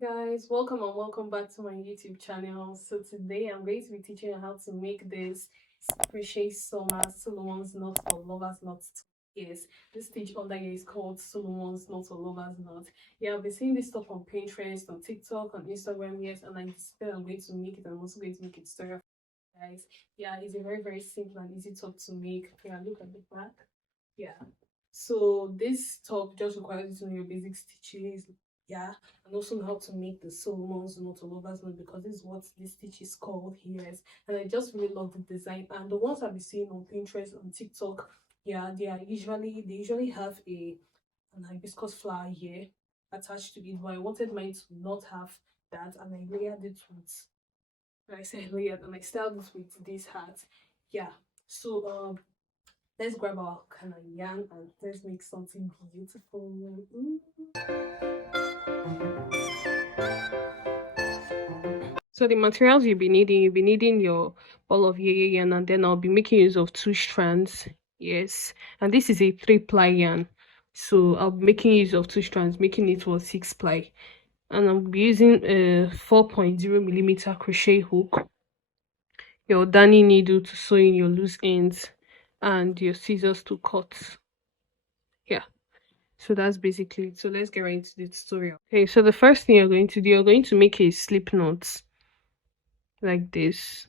Guys, welcome and welcome back to my YouTube channel. So today I'm going to be teaching you how to make this crochet summer Solomon's knot for lovers knot. Yes, this stitch under here is called Solomon's knot or lovers knot. Yeah, I've been seeing this stuff on Pinterest, on TikTok, on Instagram, yes, and I decided I'm going to make it. I'm also going to make it tutorial for you guys. Yeah, it's a very simple and easy top to make. Yeah, look at the back. Yeah, so this top just requires you to know your basic stitches, yeah, and also know how to make the Solomon's knot or lovers knot, because this is what this stitch is called here. And I just really love the design, and the ones I've been seeing on Pinterest and TikTok, yeah, they usually have an hibiscus flower here attached to it, but I wanted mine to not have that, and I layered it with, like I said, layered, and I styled it with this hat. Yeah, so let's grab our kind of yarn and let's make something beautiful. So the materials you'll be needing your ball of Yeye yarn, and then I'll be making use of two strands. Yes, and this is a 3-ply yarn. So I'll be making use of two strands, making it for 6-ply. And I'll be using a 4.0 millimeter crochet hook, your darning needle to sew in your loose ends, and your scissors to cut. Yeah. So that's basically it. So let's get right into the tutorial. Okay, so the first thing you're going to do, you're going to make a slip knot like this.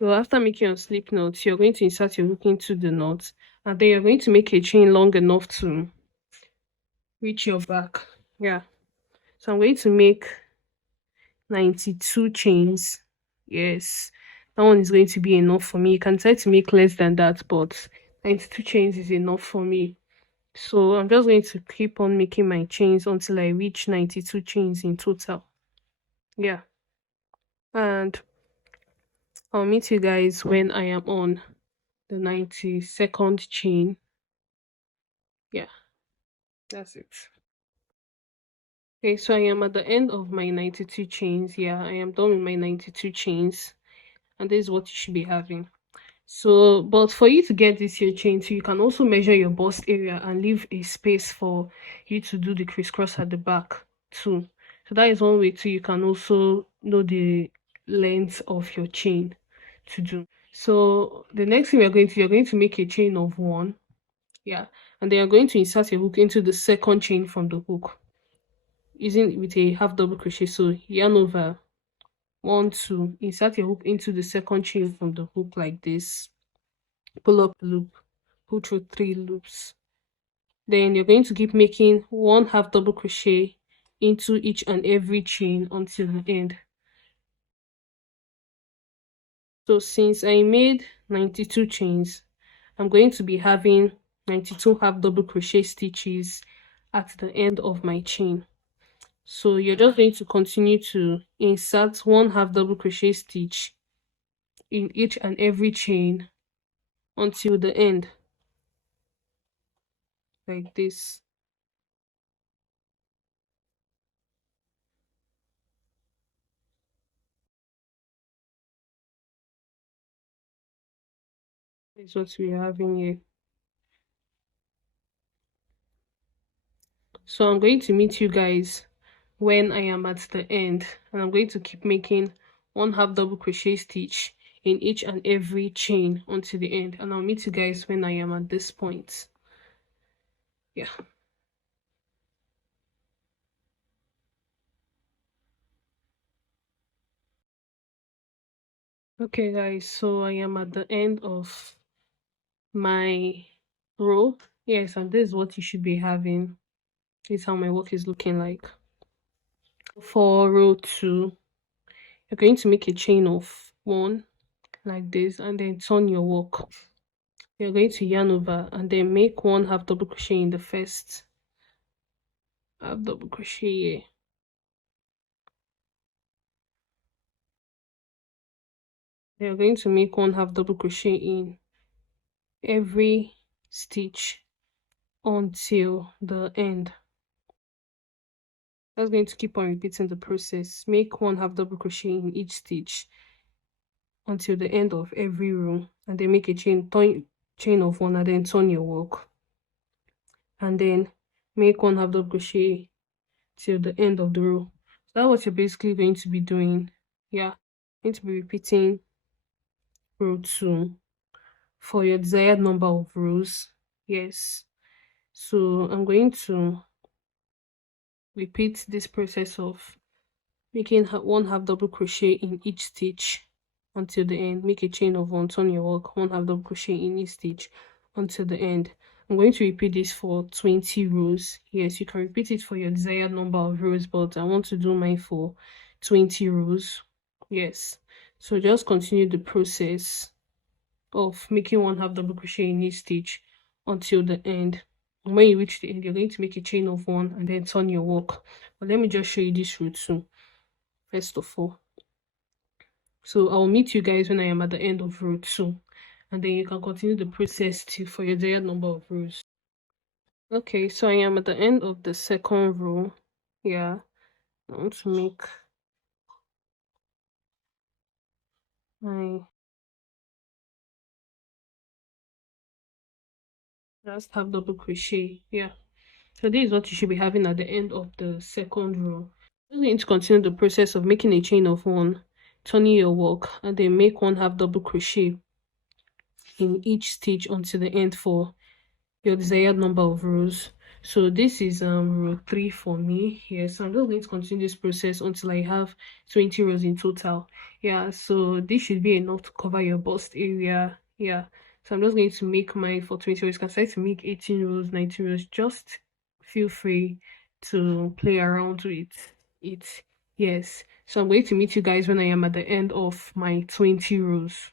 So after making your slip knot, you're going to insert your hook into the knot, and then you're going to make a chain long enough to reach your back. Yeah. So I'm going to make 92 chains. Yes. That one is going to be enough for me. You can try to make less than that, but 92 chains is enough for me. So I'm just going to keep on making my chains until I reach 92 chains in total. Yeah. And I'll meet you guys when I am on the 92nd chain. Yeah, that's it. Okay, so I am at the end of my 92 chains. Yeah, I am done with my 92 chains. And this is what you should be having. So, but for you to get this your chain, so you can also measure your bust area and leave a space for you to do the crisscross at the back too. So that is one way too. You can also know the length of your chain to do. So the next thing you're going to make a chain of one, yeah, and then you're going to insert your hook into the second chain from the hook using with a half double crochet. So yarn over 1, 2, insert your hook into the second chain from the hook like this, pull up loop, pull through 3 loops. Then you're going to keep making 1 half double crochet into each and every chain until the end. So since I made 92 chains, I'm going to be having 92 half double crochet stitches at the end of my chain. So you're just going to continue to insert 1 half double crochet stitch in each and every chain until the end, like this. This is what we're having here. So I'm going to meet you guys when I am at the end, and I'm going to keep making 1 half double crochet stitch in each and every chain until the end, and I'll meet you guys when I am at this point. Yeah. Okay guys, so I am at the end of my row. Yes, and this is what you should be having. This is how my work is looking like. For row 2, you're going to make a chain of 1 like this, and then turn your work. You're going to yarn over and then make 1 half double crochet in the first half double crochet here. You're going to make 1 half double crochet in every stitch until the end. That's going to keep on repeating the process. Make 1 half double crochet in each stitch until the end of every row, and then make a chain of 1 and then turn your work, and then make 1/2 double crochet till the end of the row. So that's what you're basically going to be doing. Yeah, going to be repeating row 2 for your desired number of rows. Yes, so I'm going to repeat this process of making 1/2 double crochet in each stitch until the end. Make a chain of 1, turn your work, 1/2 double crochet in each stitch until the end. I'm going to repeat this for 20 rows. Yes, you can repeat it for your desired number of rows, but I want to do mine for 20 rows. Yes, so just continue the process of making 1/2 double crochet in each stitch until the end. And when you reach the end, you're going to make a chain of 1 and then turn your work. But let me just show you this row too first of all. So I'll meet you guys when I am at the end of row 2, and then you can continue the process to for your desired number of rows. Okay, so I am at the end of the second row. Yeah, I want to make my last half double crochet. Yeah, so this is what you should be having at the end of the second row. You're going to continue the process of making a chain of 1, turning your work, and then make 1/2 double crochet in each stitch until the end for your desired number of rows. So this is row 3 for me. Yes, I'm just going to continue this process until I have 20 rows in total. Yeah, so this should be enough to cover your bust area. Yeah, so I'm just going to make mine for 20 rows. You can start to make 18 rows, 19 rows. Just feel free to play around with it. Yes, so I'm going to meet you guys when I am at the end of my 20 rows.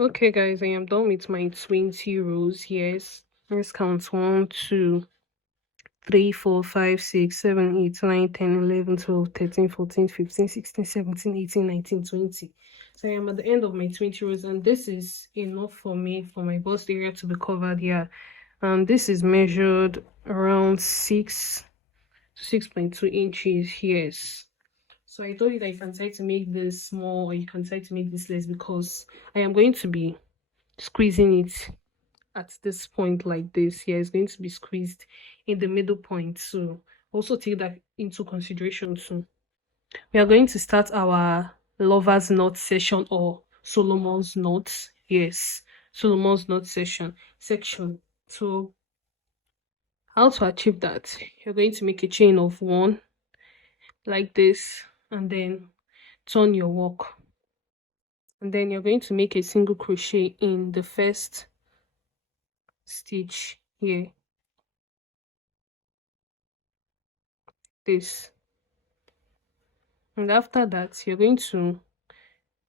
Okay, guys, I am done with my 20 rows. Yes, let's count 1, 2, 3, 4, 5, 6, 7, 8, 9, 10, 11, 12, 13, 14, 15, 16, 17, 18, 19, 20. So I am at the end of my 20 rows, and this is enough for me for my bust area to be covered. Yeah, and this is measured around 6 to 6.2 inches. Yes. So I told you that you can try to make this small or you can try to make this less because I am going to be squeezing it at this point like this. Yeah, it's going to be squeezed in the middle point, so also take that into consideration too. We are going to start our lover's knot session or Solomon's knot. Yes, Solomon's knot section. So how to achieve that? You're going to make a chain of 1 like this and then turn your work, and then you're going to make a single crochet in the first stitch here, this, and after that you're going to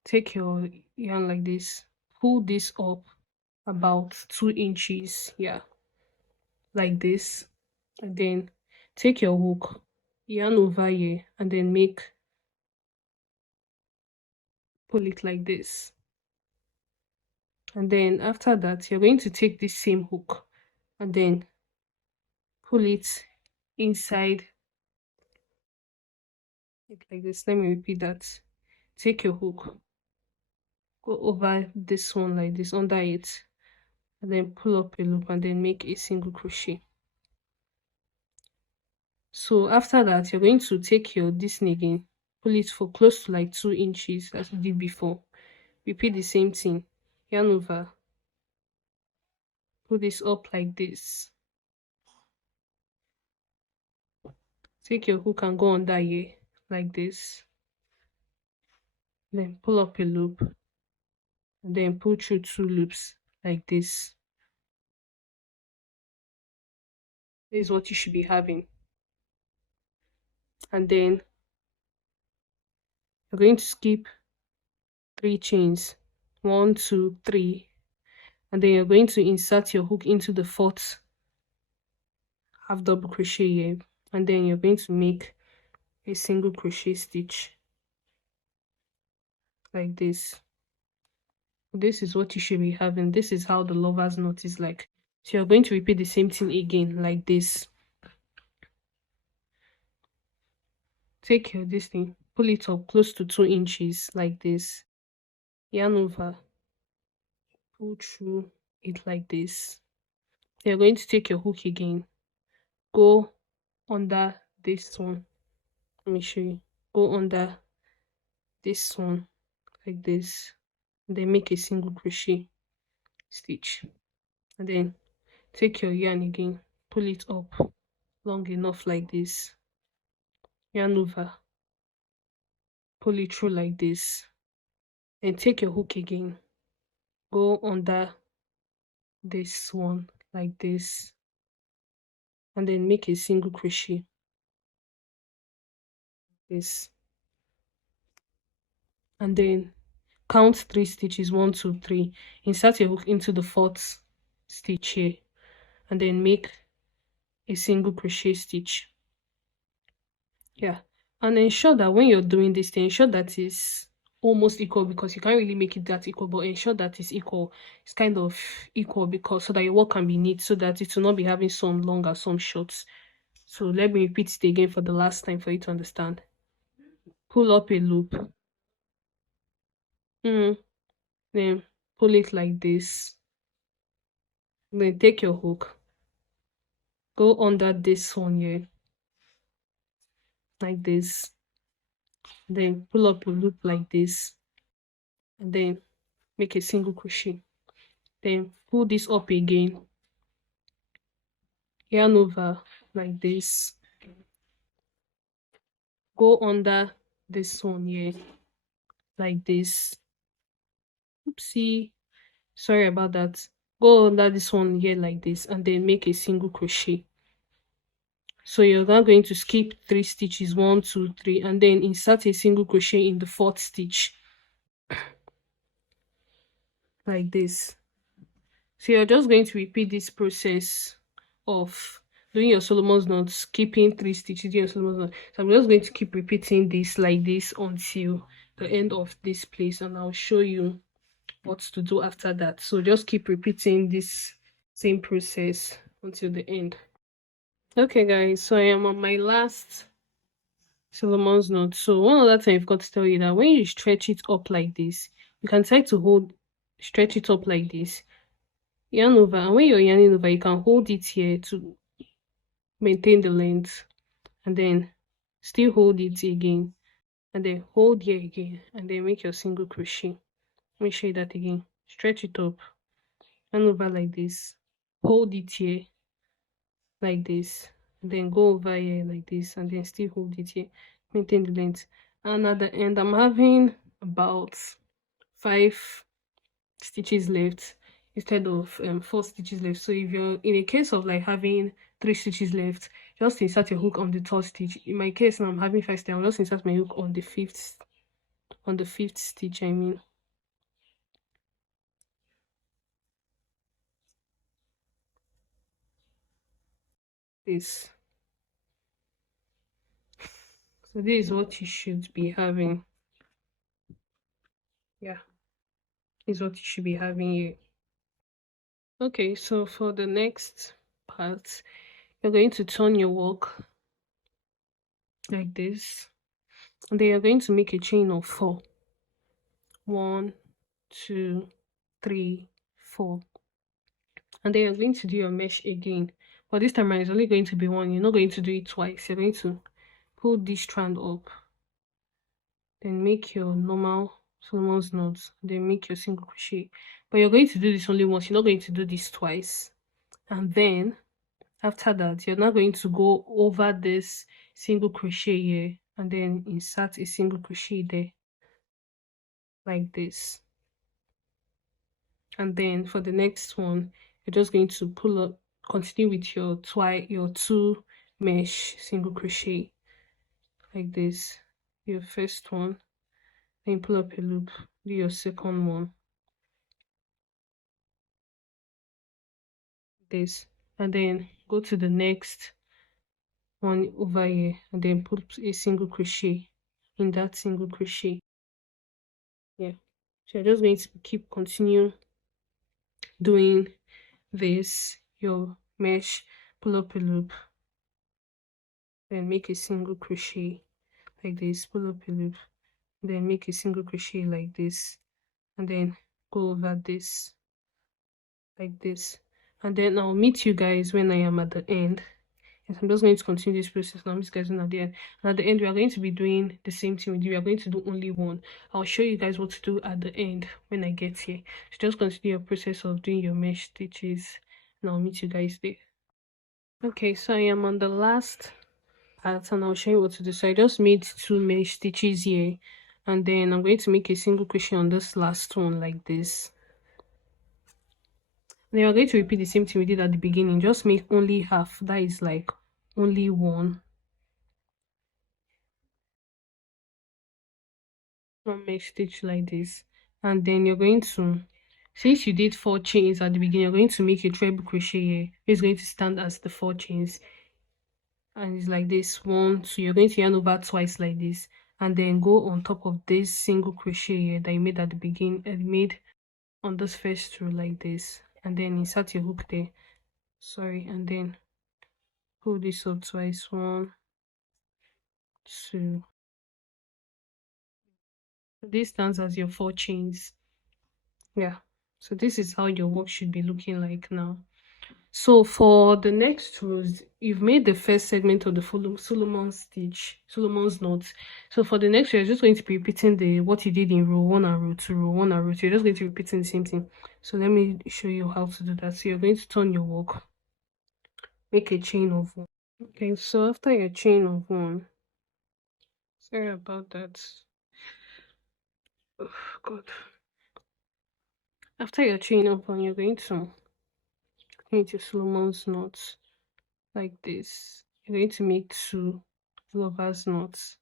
take your yarn like this, pull this up about 2 inches, yeah, like this, and then take your hook, yarn over here, and then pull it like this. And then after that you're going to take this same hook and then pull it inside it like this. Let me repeat that. Take your hook, go over this one like this under it, and then pull up a loop and then make a single crochet. So after that you're going to take your this again, pull it for close to like 2 inches as we did before. Repeat the same thing, yarn over, pull this up like this, take your hook and go under here like this, then pull up a loop and then pull through 2 loops like this. This is what you should be having. And then you're going to skip 3 chains, 1, 2, 3, and then you're going to insert your hook into the 4th half double crochet here, and then you're going to make a single crochet stitch like this. This is what you should be having. This is how the lover's knot is like. So you're going to repeat the same thing again like this. Take your this thing, pull it up close to 2 inches like this, yarn over, pull through it like this, You're going to take your hook again, go under this one. Let me show you. Go under this one like this, and then make a single crochet stitch, and then take your yarn again, pull it up long enough like this, yarn over, pull it through like this, and take your hook again, go under this one like this, and then make a single crochet this, and then count 3 stitches, 1 2 3, insert your hook into the 4th stitch here, and then make a single crochet stitch. Yeah, and ensure that when you're doing this thing, ensure that it's almost equal, because you can't really make it that equal, but ensure that it's equal. It's kind of equal, because so that your work can be neat, so that it will not be having some long and some short. So let me repeat it again for the last time for you to understand. Pull up a loop, then pull it like this, then take your hook, go under this one here like this, then pull up a loop like this, and then make a single crochet, then pull this up again, yarn over like this, go under this one here like this. Oopsie, sorry about that. Go under this one here like this, and then make a single crochet. So you're now going to skip 3 stitches, 1 2 3, and then insert a single crochet in the 4th stitch like this. So you're just going to repeat this process of doing your Solomon's knot, skipping 3 stitches, doing your Solomon's knot. So I'm just going to keep repeating this like this until the end of this place, and I'll show you what to do after that. So just keep repeating this same process until the end. Okay guys, so I am on my last Solomon's knot. So one other thing I've got to tell you, that when you stretch it up like this, you can try to stretch it up like this, yarn over, and when you're yarning over, you can hold it here to maintain the length, and then still hold it again, and then hold here again, and then make your single crochet. Let me show you that again. Stretch it up, yarn over like this, hold it here like this, and then go over here like this, and then still hold it here, maintain the length. And at the end, I'm having about 5 stitches left instead of 4 stitches left. So if you're in a case of like having 3 stitches left, just insert your hook on the 3rd stitch. In my case now, I'm having 5 stitches. I'll just insert my hook on the 5th stitch, I mean. This. So this is what you should be having. Yeah, this is what you should be having here. Okay, so for the next part, you're going to turn your work like this, and then you're going to make a chain of 4. 1 2 3 4, and then you're going to do your mesh again, but this time around it's only going to be 1. You're not going to do it twice. You're going to pull this strand up, then make your normal Solomon's knots, then make your single crochet. But you're going to do this only once. You're not going to do this twice. And then after that, you're not going to go over this single crochet here, and then insert a single crochet there like this. And then for the next one, you're just going to pull up, continue with your 2 mesh single crochet like this, your first one, then pull up a loop, do your second one, this, and then go to the next one over here, and then put a single crochet in that single crochet. Yeah, so you're just going to keep continue doing this, your mesh, pull up a loop, then make a single crochet like this, pull up a loop, then make a single crochet like this, and then go over this like this, and then I'll meet you guys when I am at the end. Yes, I'm just going to continue this process now. This guys at the end. And at the end, we are going to be doing the same thing with you. We are going to do only one. I'll show you guys what to do at the end when I get here. So just continue your process of doing your mesh stitches, and I'll meet you guys there. Okay, so I am on the last part, and I'll show you what to do. So I just made 2 mesh stitches here, and then I'm going to make a single crochet on this last one like this. Then we're going to repeat the same thing we did at the beginning. Just make only half. That is like only one mesh stitch like this, and then you're going to, since you did 4 chains at the beginning, you're going to make a treble crochet here. It's going to stand as the 4 chains, and it's like this 1 2. You're going to yarn over twice like this, and then go on top of this single crochet here that you made at the beginning, made on this first row like this, and then insert your hook there, sorry, and then pull this up twice, 1 2. This stands as your 4 chains. Yeah, so this is how your work should be looking like now. So for the next rows, you've made the first segment of the Solomon's knot. So for the next row, you're just going to be repeating the what you did in row 1 and row 2, row 1 and row 2. You're just going to be repeating the same thing. So let me show you how to do that. So you're going to turn your work, make a chain of 1. Okay, so after your chain of 1, sorry about that. Oh, God. After your chain of 1, you're going to make your Solomon's knots like this. You're going to make 2 lovers knots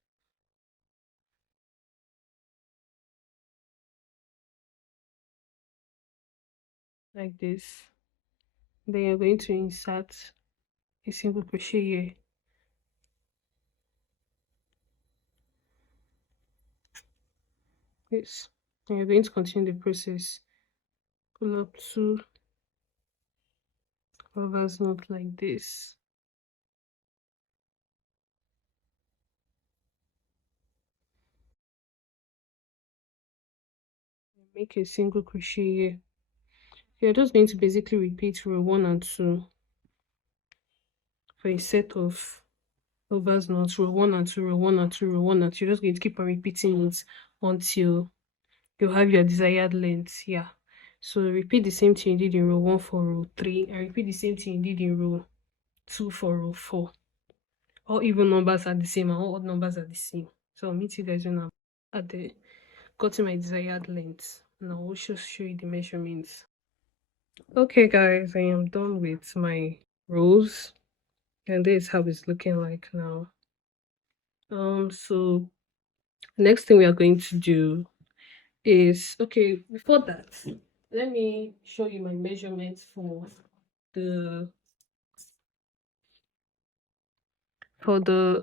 like this. Then you're going to insert a single crochet here, this, and you're going to continue the process. Pull up 2 lovers knot like this, make a single crochet here. You're just going to basically repeat row 1 and 2 for a set of lovers knots, row 1 and 2, row 1 and 2, row 1 and 2. You're just going to keep on repeating it until you have your desired length. Yeah, so repeat the same thing you did in row 1 for row 3, and repeat the same thing you did in row 2 for row 4. All even numbers are the same and all odd numbers are the same. So I'll meet you guys when I'm at the gotten my desired length, and I will just show you the measurements. Okay guys, I am done with my rows, and this is how it's looking like now. So next thing we are going to do is, okay, before that, let me show you my measurements for the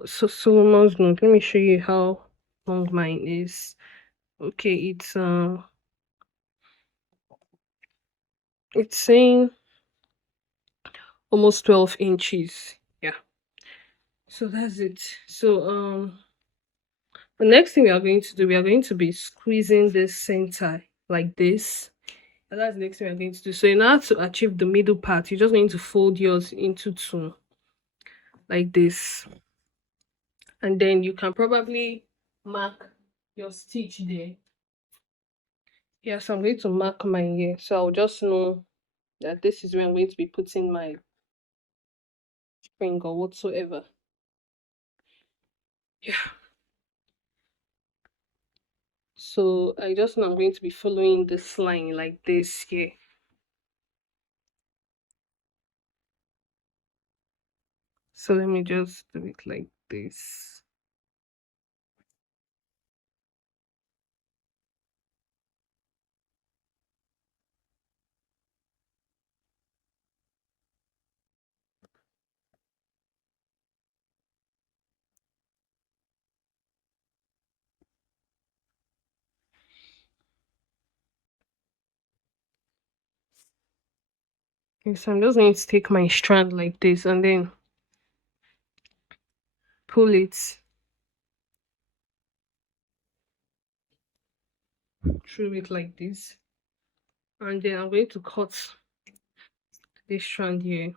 Solomon's knot. Let me show you how long mine is. Okay, it's saying almost 12 inches. Yeah, so that's it. So the next thing we are going to do, we are going to be squeezing this center like this, and that's the next thing we're going to do. So in order to achieve the middle part, you're just going to fold yours into 2 like this, and then you can probably mark your stitch there. Yeah, so I'm going to mark mine here, so I'll just know that this is where I'm going to be putting my spring or whatsoever. Yeah, so I just know I'm going to be following this line like this here. So let me just do it like this. Okay, so I'm just going to take my strand like this and then pull it through it like this, and then I'm going to cut this strand here.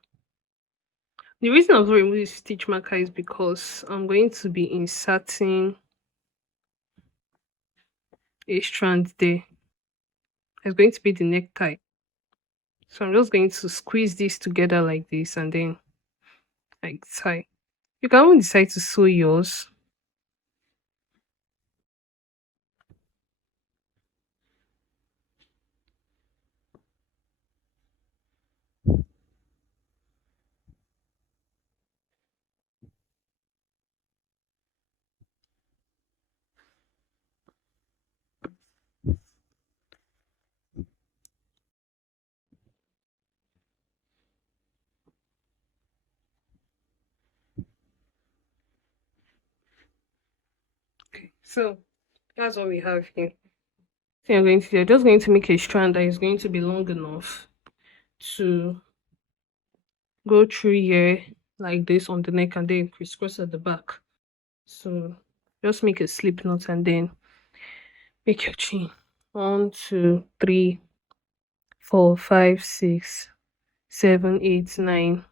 The reason I've removed this stitch marker is because I'm going to be inserting a strand there. It's going to be the necktie. So I'm just going to squeeze this together like this and then like tie. You can even decide to sew yours. Okay, so that's what we have here. So I'm going to do, I'm just going to make a strand that is going to be long enough to go through here like this on the neck and then crisscross at the back. So just make a slip knot and then make your chain. 1, 2, 3, 4, 5, 6, 7, 8, 9,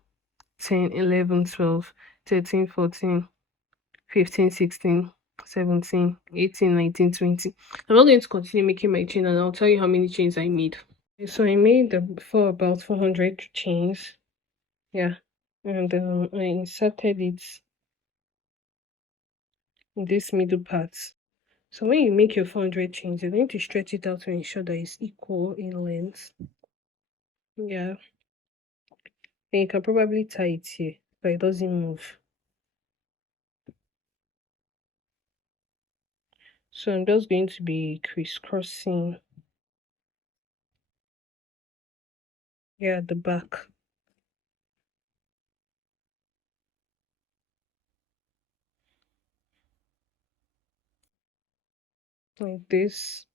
10, 11, 12, 13, 14, 15, 16, 17, 18, 19, 20. I'm not going to continue making my chain and I'll tell you how many chains I made. So I made for about 400 chains. Yeah. And I inserted it in this middle part. So when you make your 400 chains, you're going to stretch it out to ensure that it's equal in length. Yeah. And you can probably tie it here, but it doesn't move. So I'm just going to be crisscrossing, yeah, at the back. Like this.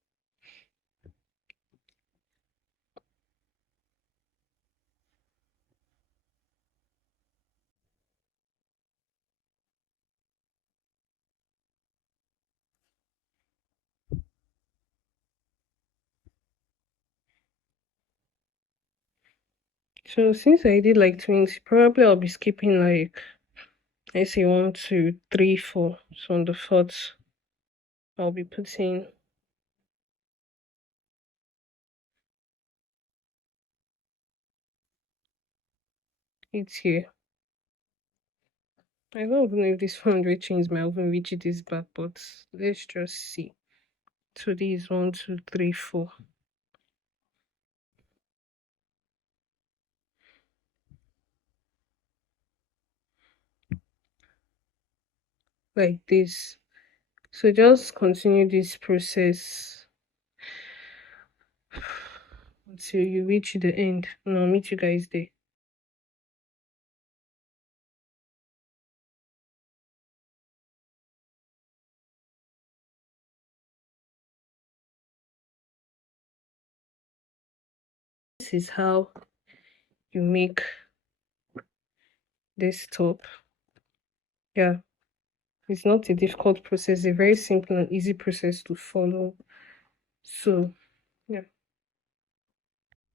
So since I did like twins, probably I'll be skipping like, I say 1, 2, 3, 4. So on the fourth, I'll be putting it here. I don't even know if this 400 chains might even reach this back, but let's just see. So these 1, 2, 3, 4. Like this. So just continue this process until you reach the end. And I'll meet you guys there. This is how you make this top. Yeah, it's not a difficult process, a very simple and easy process to follow. So yeah.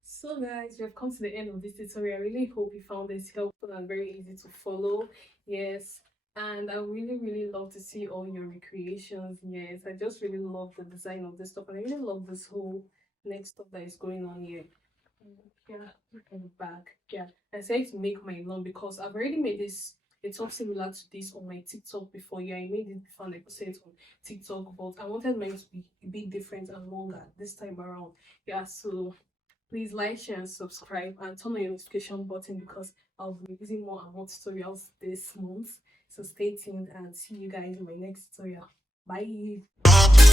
So guys, we have come to the end of this tutorial. I really hope you found this helpful and very easy to follow. Yes, and I really love to see all your recreations. Yes, I just really love the design of this stuff and I really love this whole next stuff that is going on here. Yeah, look at the back. Yeah, I decided to make my long because I've already made this. It's all similar to this on my TikTok before. Yeah, I made it before, like I said, on TikTok, but I wanted mine to be a bit different and longer this time around. Yeah, so please like, share, and subscribe, and turn on your notification button because I'll be releasing more and more tutorials this month. So stay tuned and see you guys in my next tutorial. Bye.